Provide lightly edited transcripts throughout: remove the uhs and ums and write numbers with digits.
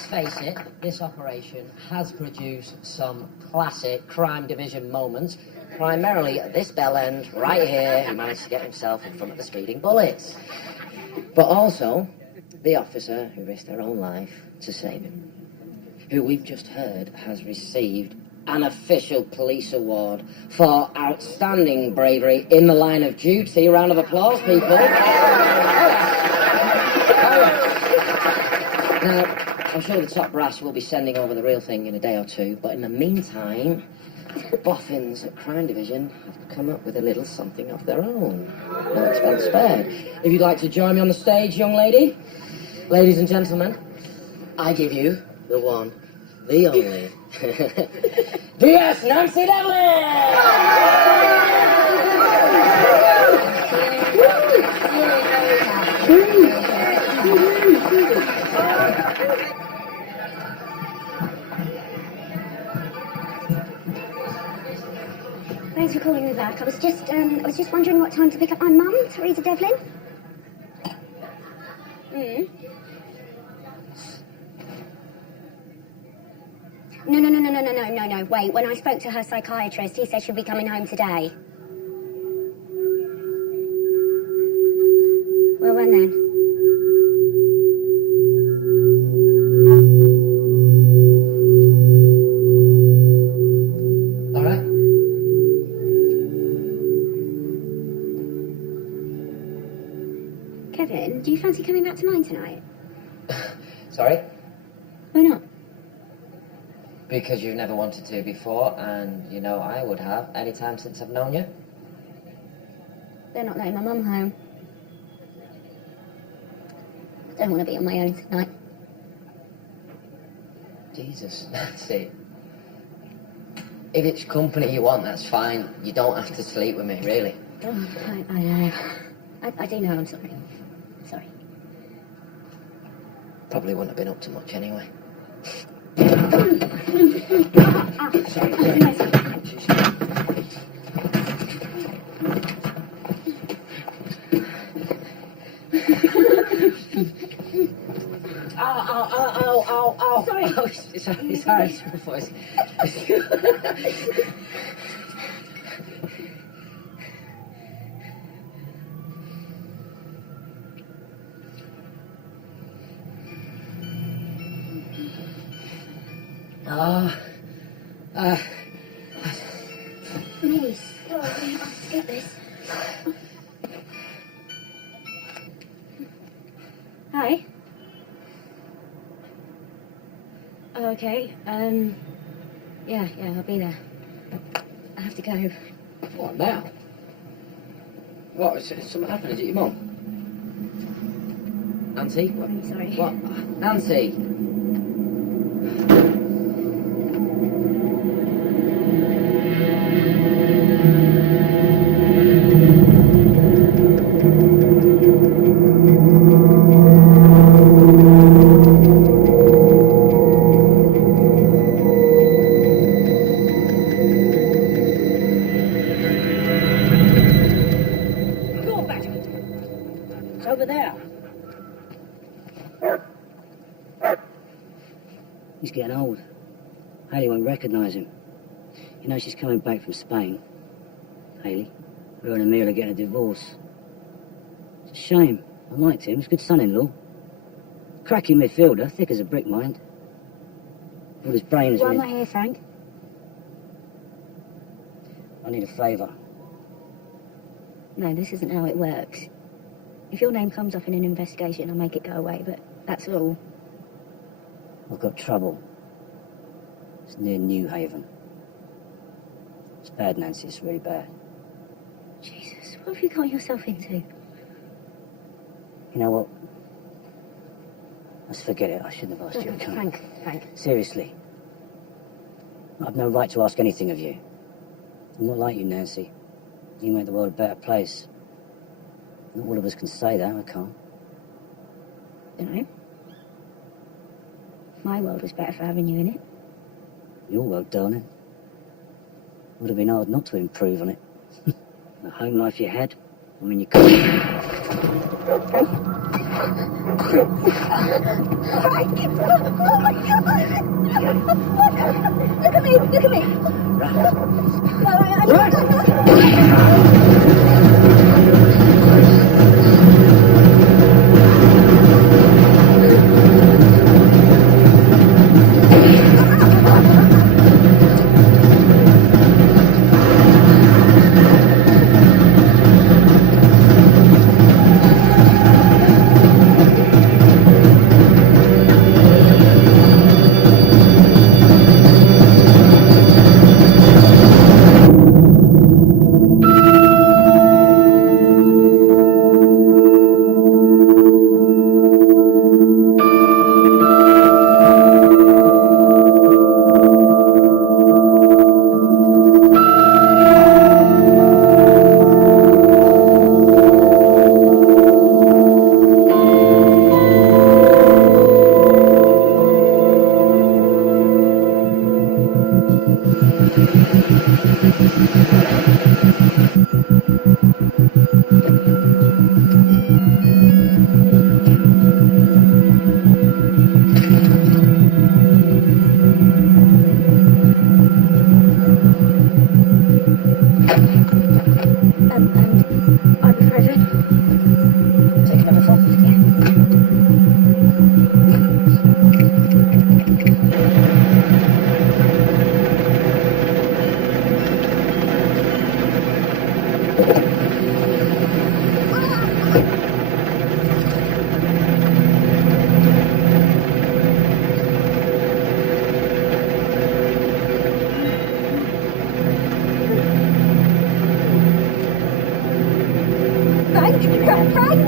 let's face it, this operation has produced some classic crime division moments. Primarily at this bell end, right here, he managed to get himself in front of the speeding bullets. But also, the officer who risked their own life to save him, who we've just heard has received an official police award for outstanding bravery in the line of duty. Round of applause, people. Now, I'm sure the top brass will be sending over the real thing in a day or two, but in the meantime, the boffins at Crime Division have come up with a little something of their own. No expense spared. If you'd like to join me on the stage, young lady, ladies and gentlemen, I give you the one, the only, P.S. Nancy Devlin! Thanks for calling me back. I was just wondering what time to pick up my mum, Teresa Devlin. No. Wait, when I spoke to her psychiatrist, he said she'll be coming home today. Well, when then? All right. Kevin, do you fancy coming back to mine tonight? Sorry? Why not? Because you've never wanted to before, and you know I would have any time since I've known you. They're not letting my mum home. I don't want to be on my own tonight. Jesus, that's it. If it's company you want, that's fine. You don't have to sleep with me, really. Oh, I know. I do know, I'm sorry. Sorry. Probably wouldn't have been up to much anyway. Ow. Sorry. Oh, sorry. Nice. Oh, I have to get this. Hi. Oh, okay. Yeah, I'll be there. I have to go. What, now? What, is something happened? Is it your mum? Nancy? What? I'm sorry. What? Nancy! It's over there. He's getting old. Hayley won't recognise him. You know she's coming back from Spain. Hayley. Her and Emil are getting a divorce. It's a shame. I liked him. He's a good son-in-law. Cracking midfielder, thick as a brick, mind. All his brains Why are am in... I here, Frank? I need a favour. No, this isn't how it works. If your name comes up in an investigation, I'll make it go away, but that's all. I've got trouble. It's near New Haven. It's bad, Nancy. It's really bad. Jesus, what have you got yourself into? You know what? Let's forget it. I shouldn't have asked you to come. Frank. Seriously. I've no right to ask anything of you. I'm not like you, Nancy. You make the world a better place. Not all of us can say that. I can't. Don't know. My world was better for having you in it. Your world, darling. Would have been hard not to improve on it. The home life you had. I mean, you couldn't. Frank? Look at me. I'll be ready. Take another phone. Frank! Frank!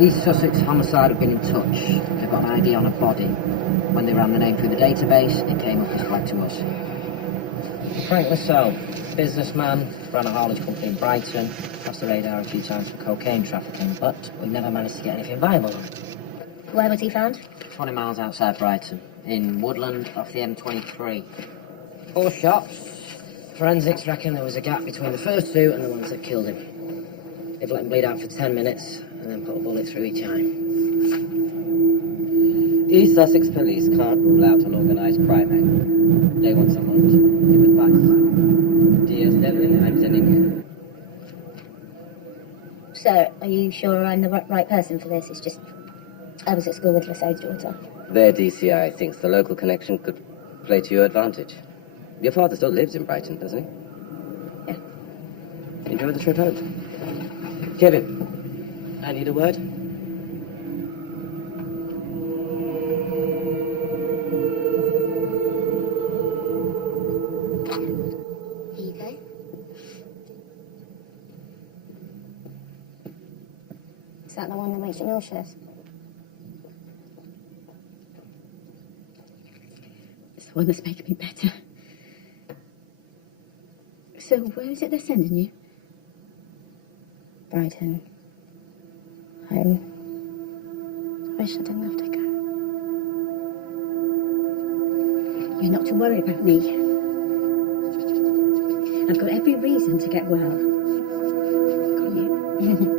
East Sussex Homicide have been in touch. They've got an ID on a body. When they ran the name through the database, it came up as black to us. Frank Lassalle, businessman, ran a haulage company in Brighton, crossed the radar a few times for cocaine trafficking, but we never managed to get anything viable on him. Where was he found? 20 miles outside Brighton, in woodland off the M23. 4 shots. Forensics reckon there was a gap between the first 2 and the ones that killed him. They've let him bleed out for 10 minutes and then put a bullet through each eye. East Sussex Police can't rule out an organised crime angle. They want someone to give advice. Dear Devlin, I'm sending you. Sir, are you sure I'm the right person for this? It's just, I was at school with Lassade's daughter. Their DCI thinks the local connection could play to your advantage. Your father still lives in Brighton, doesn't he? Yeah. Enjoy the trip home. Kevin, I need a word. Here you go. Is that the one that makes you nauseous? It's the one that's making me better. So, where is it they're sending you? Brighton. Home. I wish I didn't have to go. You're not to worry about me. I've got every reason to get well. Got you.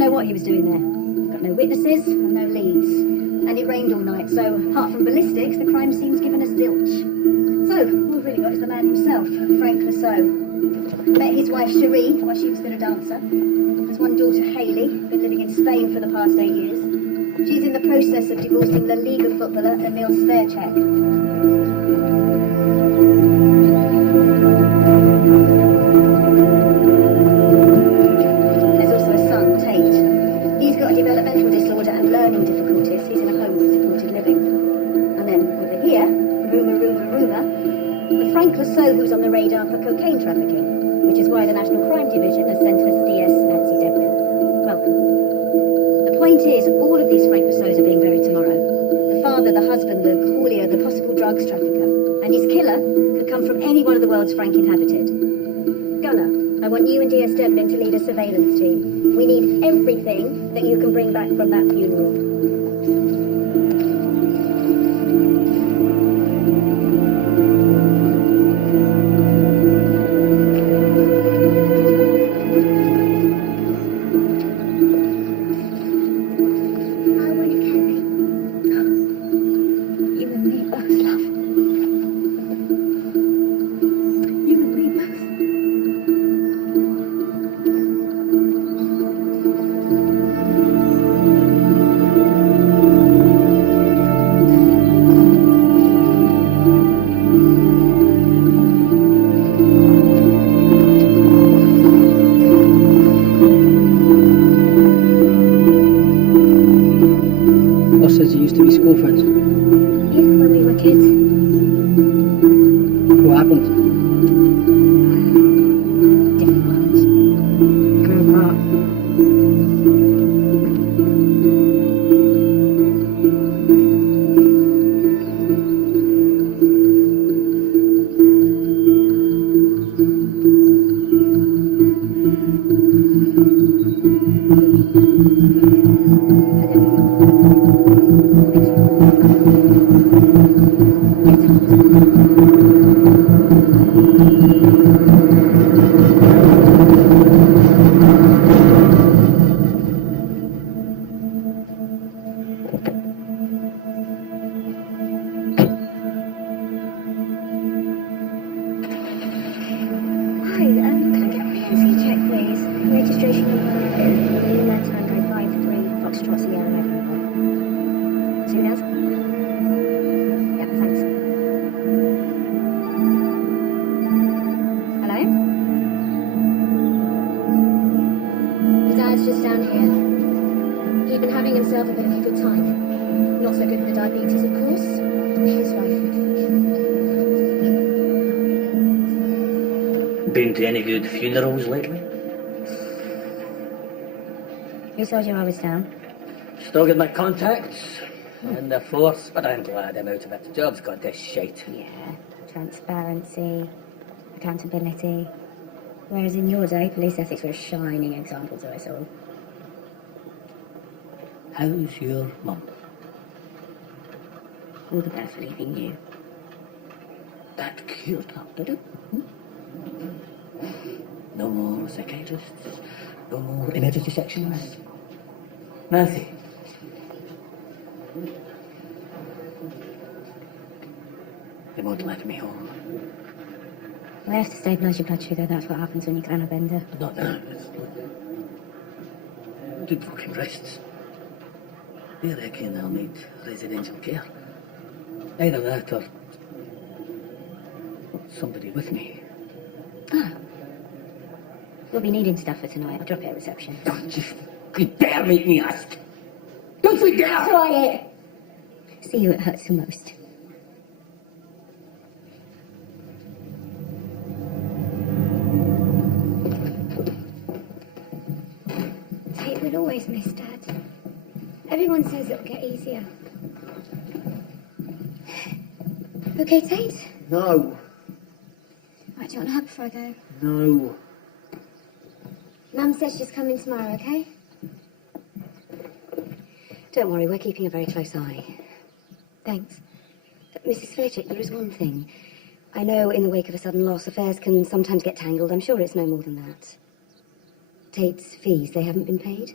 don't know what he was doing there. Got no witnesses and no leads. And it rained all night, so apart from ballistics, the crime scene's given us zilch. So, all we've really got is the man himself, Frank Lasso. Met his wife Cherie while she was still a dancer. Has one daughter, Hayley, been living in Spain for the past 8 years. She's in the process of divorcing La Liga footballer Emil Sverchek. There's also a son, Tate. He's got a developmental disorder and learning difficulties. He's in a home with supported living. And then, over here, rumour, the Frank Lasso who's on the radar for cocaine trafficking, which is why the National Crime Division has sent us DS Nancy Devlin. Welcome. The point is, all of these Frank Lassos are being buried tomorrow. The father, the husband, the haulier, the possible drugs trafficker. And his killer could come from any one of the worlds Frank inhabited. Gunnar, I want you and DS Devlin to lead a surveillance team. We need everything that you can bring back from that funeral. Says you used to be school friends. Yeah, when we were kids. What happened? Different worlds. Grew apart. Hi, can I get my NC check, please? Registration number Lima Tango 53 Foxtrot Sierra November. Soon as? Yeah, thanks. Hello? Your dad's just down here. He'd been having himself a bit of a good time. Not so good for the diabetes, of course. His wife. Been to any good funerals lately? Who told you I was down? Still got my contacts and the force, but I'm glad I'm out of it. The job's got this shite. Yeah, transparency, accountability. Whereas in your day, police ethics were a shining example to us all. How's your mum? All the better for leaving you. That cured up, did it? No more psychiatrists, no more emergency sections. Nothing. They won't let me home. Well, I have to stabilise your blood sugar. That's what happens when you can a bender. Not now. Good fucking rests. They reckon I'll need residential care. Either that or somebody with me. Ah. We'll be needing stuff for tonight. I'll drop it at reception. Don't you dare make me ask. Don't you dare! Try it! See who it hurts the most. Tate would always miss Dad. Everyone says it'll get easier. Okay, Tate? No. Right, do you want a hug before I go? No. Mum says she's coming tomorrow, okay? Don't worry, we're keeping a very close eye. Thanks. Mrs. Fletcher, there is one thing. I know in the wake of a sudden loss, affairs can sometimes get tangled. I'm sure it's no more than that. Tate's fees, they haven't been paid?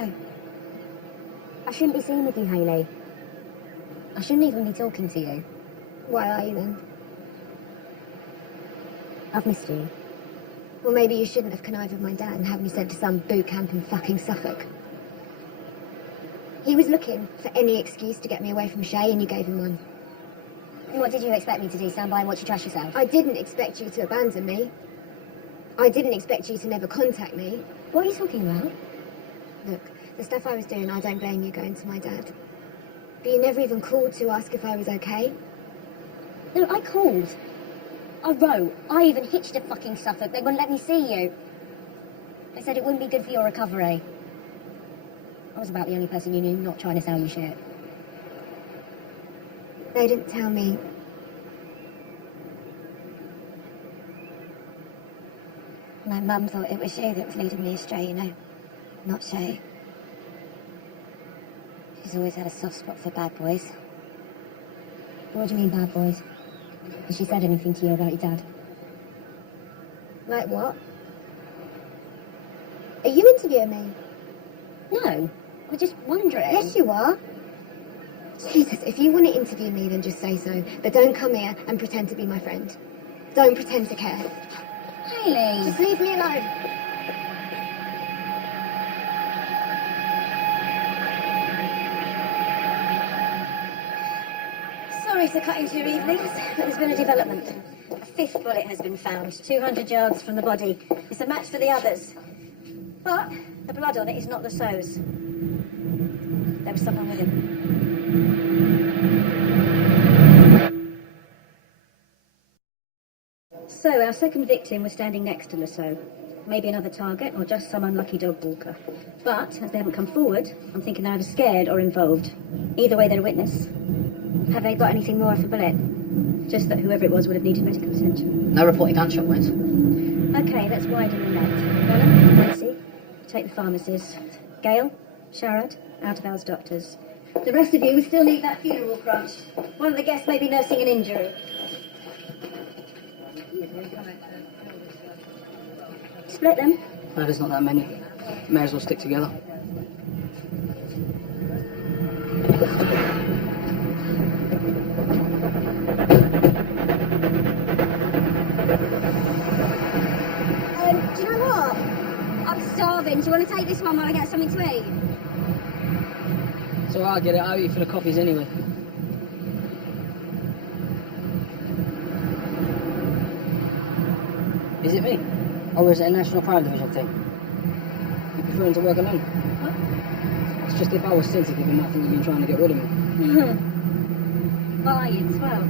No. I shouldn't be seen with you, Hayley. I shouldn't even be talking to you. Why are you then? I've missed you. Well, maybe you shouldn't have connived with my dad and had me sent to some boot camp in fucking Suffolk. He was looking for any excuse to get me away from Shay, and you gave him one. What did you expect me to do? Stand by and watch you trash yourself? I didn't expect you to abandon me. I didn't expect you to never contact me. What are you talking about? Look, the stuff I was doing, I don't blame you going to my dad. But you never even called to ask if I was okay. No, I called. I wrote. I even hitched to fucking Suffolk. They wouldn't let me see you. They said it wouldn't be good for your recovery. I was about the only person you knew not trying to sell you shit. They didn't tell me. My mum thought it was Shay that was leading me astray, you know. Not Shay. She's always had a soft spot for bad boys. What do you mean, bad boys? Has she said anything to you about your dad? Like what? Are you interviewing me? No. I'm just wondering. Yes, you are. Jesus, if you want to interview me, then just say so. But don't come here and pretend to be my friend. Don't pretend to care. Hayley! Just leave me alone. Sorry to cut into your evenings, but there's been a development. A fifth bullet has been found, 200 yards from the body. It's a match for the others. But the blood on it is not Lasso's. There was someone with him. So, our second victim was standing next to Lasso. Maybe another target, or just some unlucky dog walker. But, as they haven't come forward, I'm thinking they're either scared or involved. Either way, they're a witness. Have they got anything more for bullet? Just that whoever it was would have needed medical attention. No reported gunshot wounds. Okay, let's widen the net. Colin, Nancy, take the pharmacies. Gail, Sharad, out-of-hours doctors. The rest of you will still need that funeral crutch. One of the guests may be nursing an injury. Split them. No, there's not that many. May as well stick together. Do you know what? I'm starving. Do you want to take this one while I get something to eat? So I'll get it. I'll eat for the coffees anyway. Is it me? Or is it a National Crime Division thing? You preferring to work alone? What? It's just if I was sensitive, you might think you've been trying to get rid of me. Are you 12?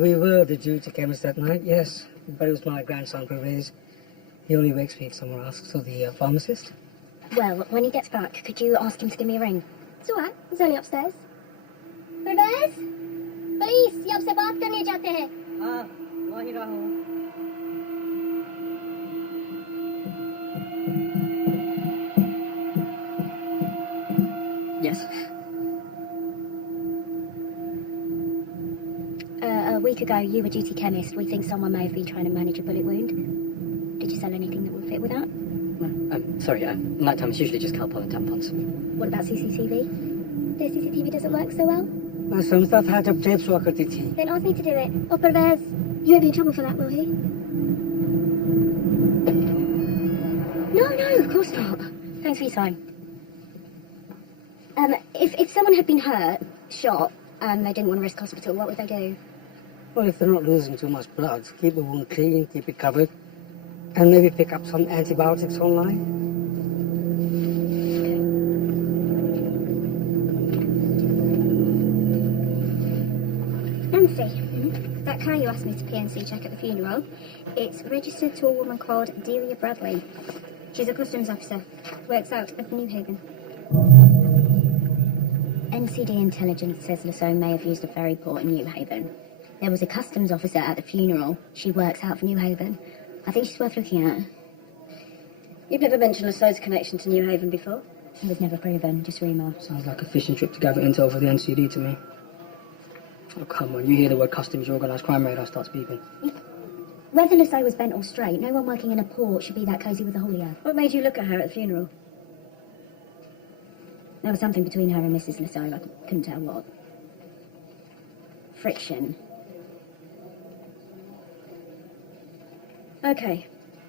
We were the duty chemist that night, yes. But it was my grandson, Pervez. He only wakes me if someone asks, so the pharmacist. Well, when he gets back, could you ask him to give me a ring? It's all right. He's only upstairs. Pervez? Police, ये आपसे बात करने जाते हैं. हाँ, वहीं रहो. Yes. A week ago, you were duty chemist. We think someone may have been trying to manage a bullet wound. Did you sell anything that would fit with that? Sorry, nighttime is usually just Calpol and tampons. What about CCTV? The CCTV doesn't work so well. some stuff had जब tapes हुआ करती थी. Then ask me to do it. Or Pervez, you won't be in trouble for that, will he? No, of course not. Thanks for your time. If someone had been hurt, shot, and they didn't want to risk hospital, what would they do? Well, if they're not losing too much blood, keep the wound clean, keep it covered, and maybe pick up some antibiotics online. Nancy, that car you asked me to PNC check at the funeral, it's registered to a woman called Delia Bradley. She's a customs officer, works out of New Haven. NCD intelligence says Lasso may have used a ferry port in New Haven. There was a customs officer at the funeral. She works out for New Haven. I think she's worth looking at. You've never mentioned Lassau's connection to New Haven before? It was never proven, just rumour. Sounds like a fishing trip to gather intel for the NCD to me. Oh, come on, you hear the word customs, your organised crime radar starts beeping. Whether Lasso was bent or straight, no one working in a port should be that cosy with the holy earth. What made you look at her at the funeral? There was something between her and Mrs. Lasso, I couldn't tell what. Friction. Okay,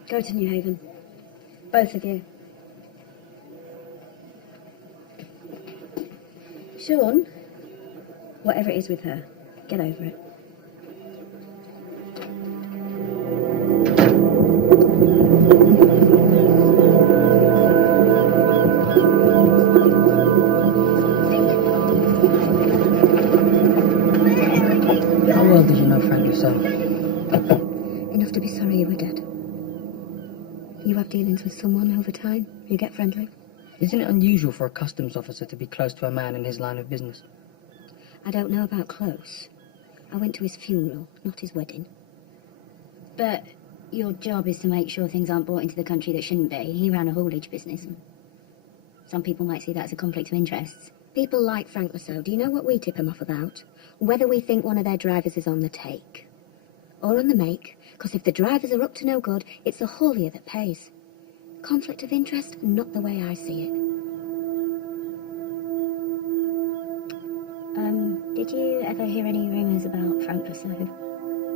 go to New Haven. Both of you. Sean, whatever it is with her, get over it. How well did you know Frank yourself? Enough to be sorry you were dead. You have dealings with someone over time, you get friendly. Isn't it unusual for a customs officer to be close to a man in his line of business? I don't know about close. I went to his funeral, not his wedding. But your job is to make sure things aren't brought into the country that shouldn't be. He ran a haulage business. Some people might see that as a conflict of interests. People like Frank Lasso, do you know what we tip him off about? Whether we think one of their drivers is on the take. Or on the make, because if the drivers are up to no good, it's the haulier that pays. Conflict of interest? Not the way I see it. Did you ever hear any rumours about Frank Lasso?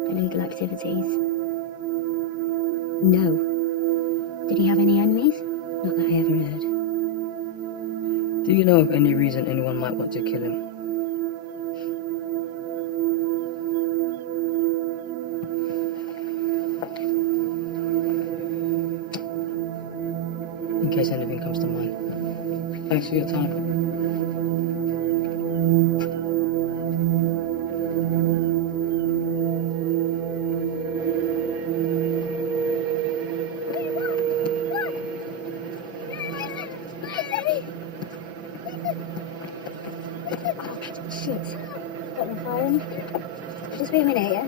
Illegal activities? No. Did he have any enemies? Not that I ever heard. Do you know of any reason anyone might want to kill him? In case anything comes to mind. Thanks for your time. Shit. Got them firing. Just be a minute, yeah?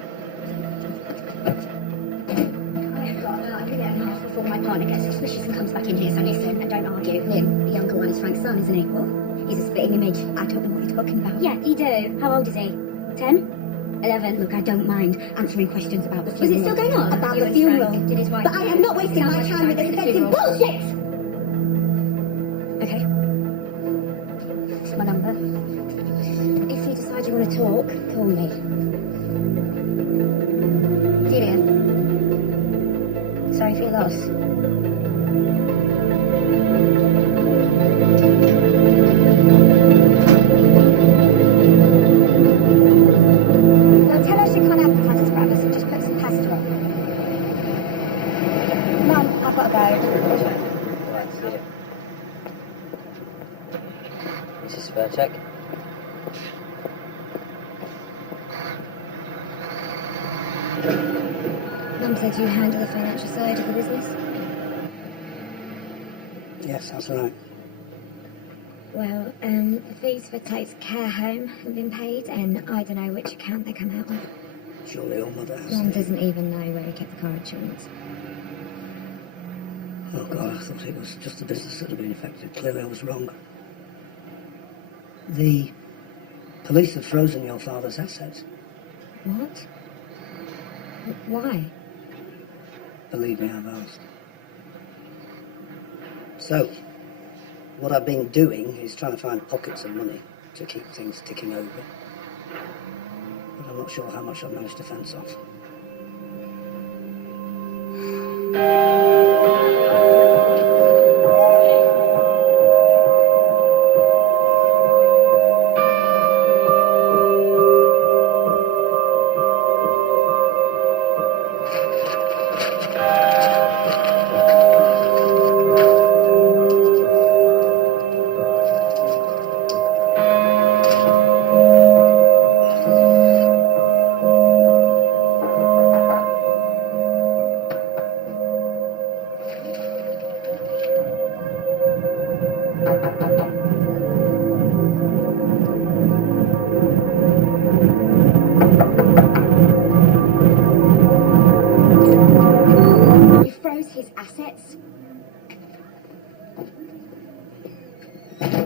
I've got a minute and a half before my partner gets suspicious and comes back in here, so listen and don't argue. Him, the younger one, is Frank's son, isn't he? What? He's a spitting image. I don't know what you're talking about. Yeah, you do. How old is he? 10? 11. Look, I don't mind answering questions about the funeral. Was it still going on? About You the and funeral. Frank? Did his wife But I am not wasting my time with this offensive bullshit! Okay. It's my number. If you decide you want to talk, call me. Delia. Sorry for your loss. Well, tell her she can't have potatoes for breakfast and just put some pasta on. Mum, I've got to go. Right, see you. This is spare check. Mum said you handle the financial side of the business. Yes, that's right. Well, the fees for Tate's care home have been paid, and I don't know which account they come out of. Surely your mother has. Mum doesn't even know where he kept the car insurance. Oh, God, I thought it was just the business that had been affected. Clearly I was wrong. The police have frozen your father's assets. What? Why? Believe me, I've asked. So, what I've been doing is trying to find pockets of money to keep things ticking over. But I'm not sure how much I've managed to fence off.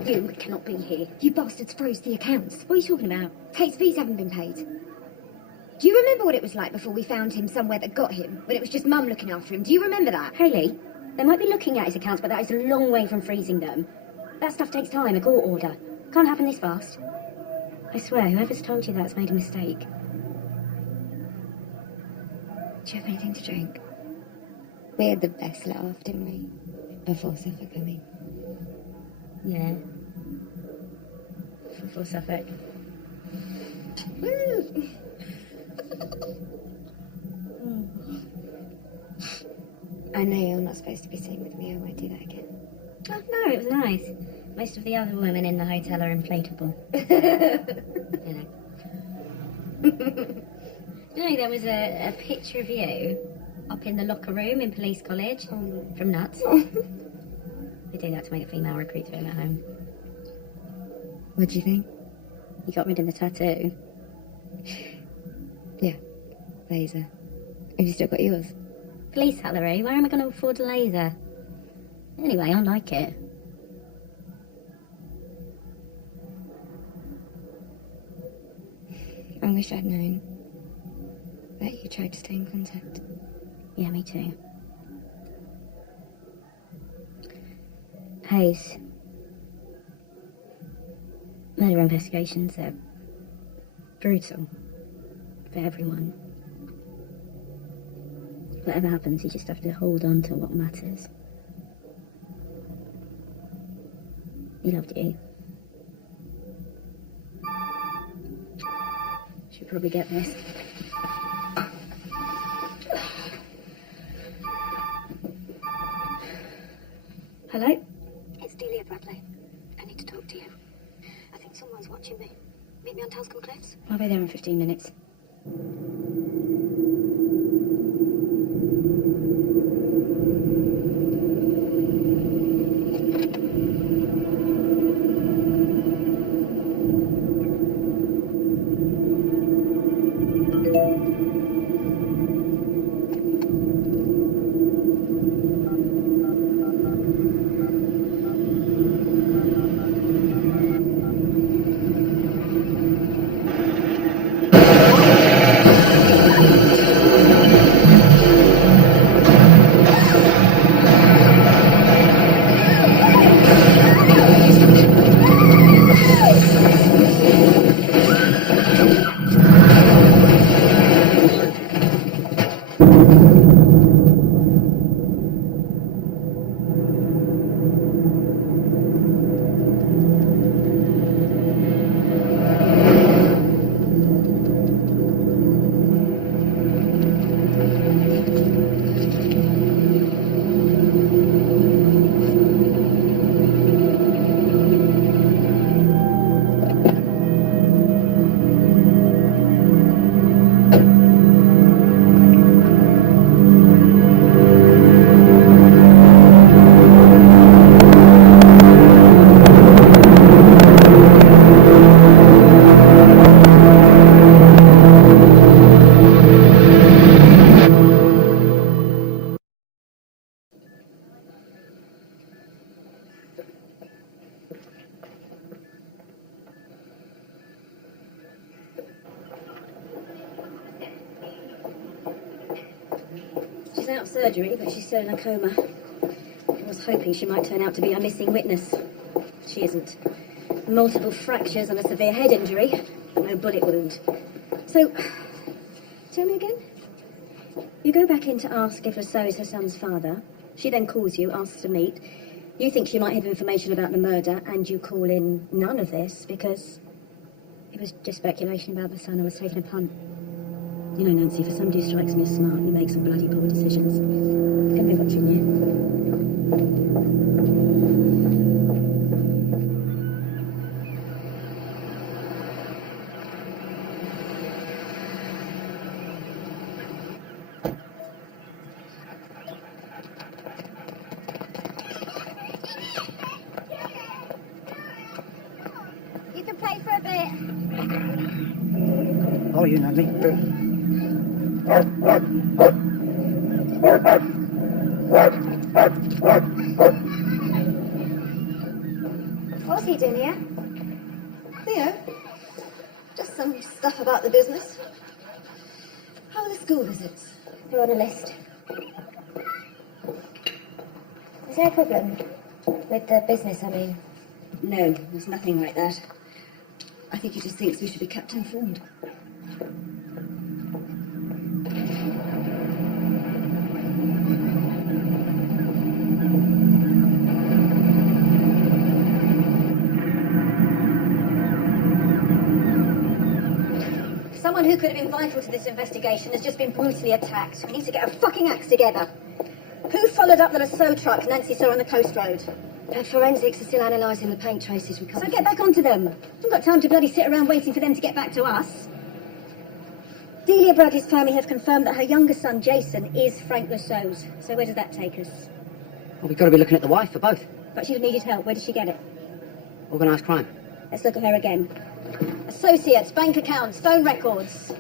You cannot be here. You bastards froze the accounts. What are you talking about? Kate's fees haven't been paid. Do you remember what it was like before we found him somewhere that got him? When it was just Mum looking after him? Do you remember that? Hayley, they might be looking at his accounts, but that is a long way from freezing them. That stuff takes time, a court order. Can't happen this fast. I swear, whoever's told you that's made a mistake. Do you have anything to drink? We had the best laugh, didn't we? Before Suffolk coming. Yeah. For Suffolk. Woo! I know you're not supposed to be sitting with me. I won't do that again. Oh, no, it was nice. Most of the other women in the hotel are inflatable. You know. You know, there was a picture of you up in the locker room in police college from Nuts. They do that to make the female recruits feel at home. What do you think? You got rid of the tattoo. Yeah, laser. Have you still got yours? Police salary? Where am I going to afford a laser? Anyway, I like it. I wish I'd known that you tried to stay in contact. Yeah, me too. Hayes. Murder investigations are brutal for everyone. Whatever happens, you just have to hold on to what matters. He loved you. Should probably get this. Hello? It's Delia Bradley. I need to talk to you. I think someone's watching me. Meet me on Telscombe Cliffs. I'll be there in 15 minutes. She's out of surgery, but she's still in a coma. I was hoping she might turn out to be a missing witness. She isn't. Multiple fractures and a severe head injury, but no bullet wound. So, tell me again. You go back in to ask if Lasso is her son's father. She then calls you, asks to meet. You think she might have information about the murder, and you call in none of this because it was just speculation about the son. I was taking a punt. You know, Nancy, for somebody who strikes me as smart, you make some bloody poor decisions. I'm going to be watching you. You can play for a bit. Oh, you know me. What's he doing here? Theo, just some stuff about the business. How are the school visits? We're on a list. Is there a problem with the business, I mean? No, there's nothing like that. I think he just thinks we should be kept informed. Someone who could have been vital to this investigation has just been brutally attacked. We need to get a fucking act together. Who followed up the Lasso truck Nancy saw on the coast road? Forensics are still analysing the paint traces we So covered. get back onto them. We've got time to bloody sit around waiting for them to get back to us. Delia Bradley's family have confirmed that her younger son, Jason, is Frank Lasso's. So where does that take us? Well, we've got to be looking at the wife for both. But she needed help. Where did she get it? Organised crime. Let's look at her again. Associates, bank accounts, phone records.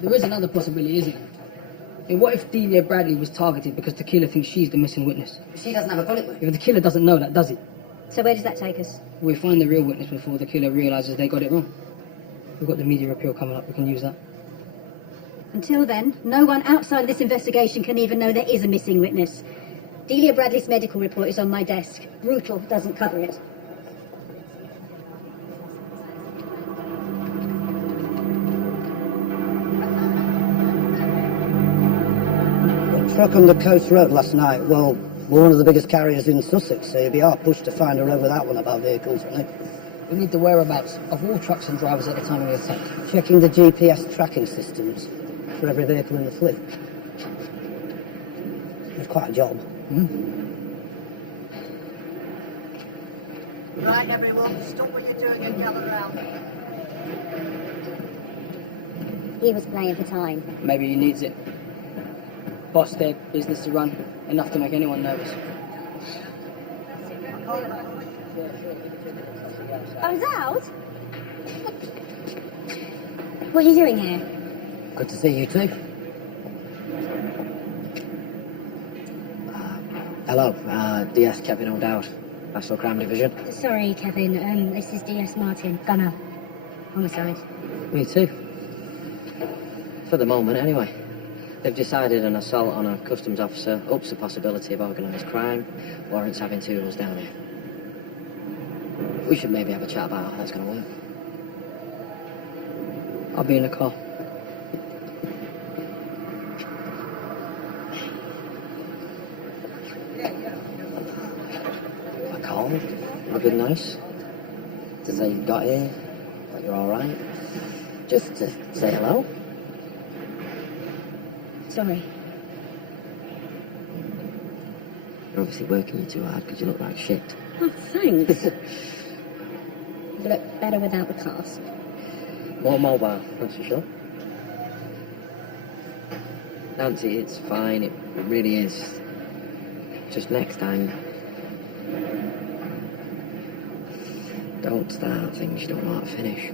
There is another possibility, isn't there? I mean, what if Delia Bradley was targeted because the killer thinks she's the missing witness? She doesn't have a bullet wound. If the killer doesn't know that, does he? So where does that take us? We find the real witness before the killer realises they got it wrong. We've got the media appeal coming up, we can use that. Until then, no one outside of this investigation can even know there is a missing witness. Delia Bradley's medical report is on my desk. Brutal doesn't cover it. Truck on the coast road last night. Well, we're one of the biggest carriers in Sussex, so you'd be hard pushed to find a road without one of our vehicles, really. We need the whereabouts of all trucks and drivers at the time of the attack. Checking the GPS tracking systems for every vehicle in the fleet. It's quite a job. Right, everyone, stop what you're doing and gather round. He was playing for time. Maybe he needs it. Boss their business to run, enough to make anyone nervous. I was out? What are you doing here? Good to see you too. Hello, DS Kevin O'Dowd, National Crime Division. Sorry, Kevin. This is DS Martin, gunner. Homicide. Me too. For the moment, anyway. They've decided an assault on a customs officer ups the possibility of organised crime, warrants having two of us down here. We should maybe have a chat about how that's going to work. I'll be in the car. I called. I've been nice. To say you got here, that you're alright. Just to say hello. Sorry. You're obviously working you too hard because you look like shit. Oh, thanks. You look better without the cast. More mobile, that's for sure. Nancy, it's fine, it really is. Just next time, don't start things you don't want to finish.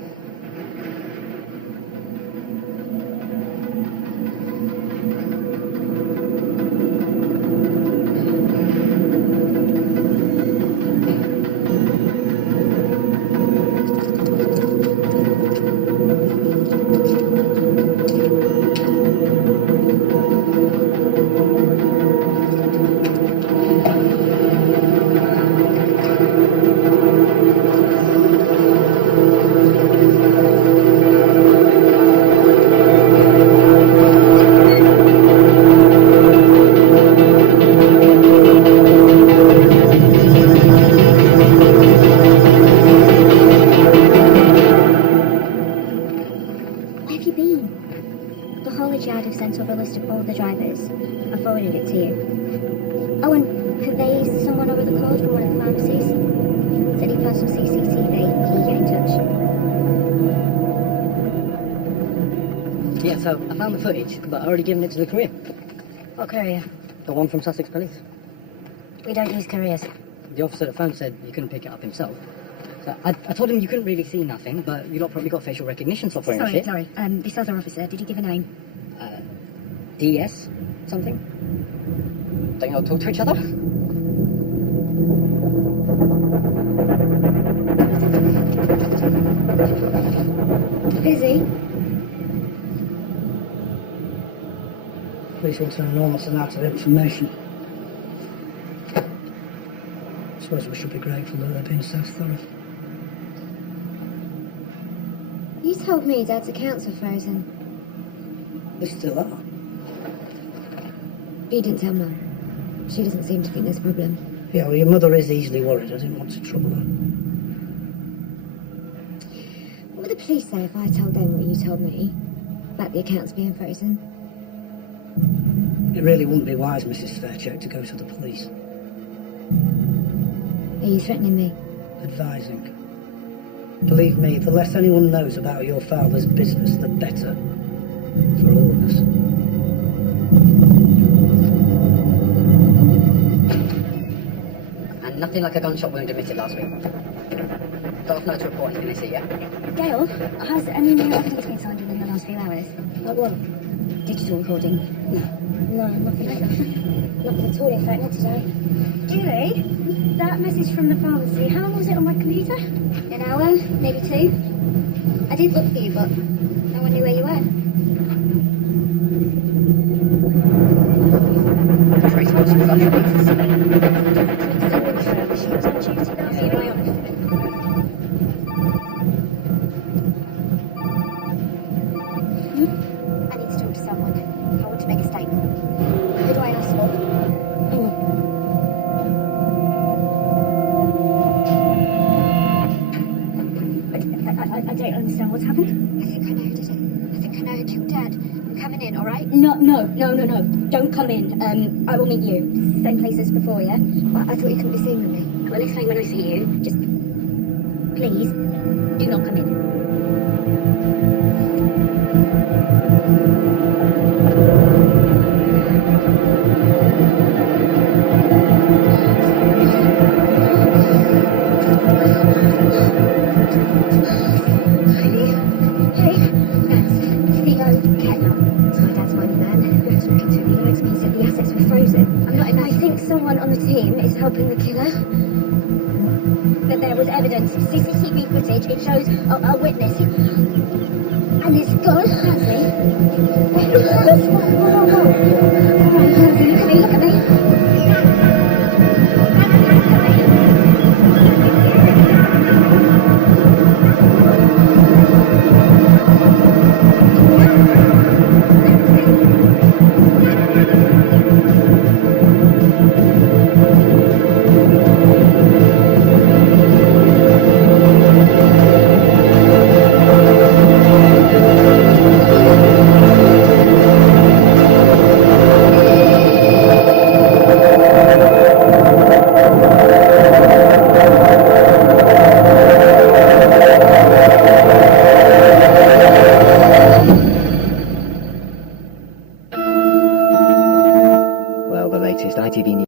Yeah, so I found the footage, but I already given it to the courier. What courier? The one from Sussex Police. We don't use couriers. The officer at the phone said he couldn't pick it up himself. So I told him you couldn't really see nothing, but you lot probably got facial recognition software and shit. Sorry. This other officer, did he give a name? DS something? Don't you all talk to each other? Busy? Police want an enormous amount of information. I suppose we should be grateful that they're being so thorough. You told me Dad's accounts were frozen. They still are. You didn't tell Mum. She doesn't seem to think there's a problem. Yeah, well, your mother is easily worried. I didn't want to trouble her. What would the police say if I told them what you told me about the accounts being frozen? It really wouldn't be wise, Mrs. Faircheck, to go to the police. Are you threatening me? Advising. Believe me, the less anyone knows about your father's business, the better. For all of us. And nothing like a gunshot wound admitted last week. Got off no to report anything they see, yeah? Gail, has any new evidence been signed within the last few hours? Like what? Digital recording? No, nothing like that. Nothing at all, in fact, not today. Julie, that message from the pharmacy, how long was it on my computer? An hour, maybe 2. I did look for you, but no one knew where you were. Trace possible gunshot wounds. She was on duty last night. I need to talk to someone. I want to make a statement. Who do I ask for? I don't understand what's happened. I think I know who did it. I think I know who killed Dad. I'm coming in, alright? No. Don't come in. I will meet you. Same place as before, yeah? I thought you couldn't be seen with me. I will explain when I see you. Just, please, do not come in. Someone on the team is helping the killer. That there was evidence, CCTV footage, it shows a witness. And it's gone. Hansley. Whoa. Alright, Hansley, look at me. Well, the latest ITV news.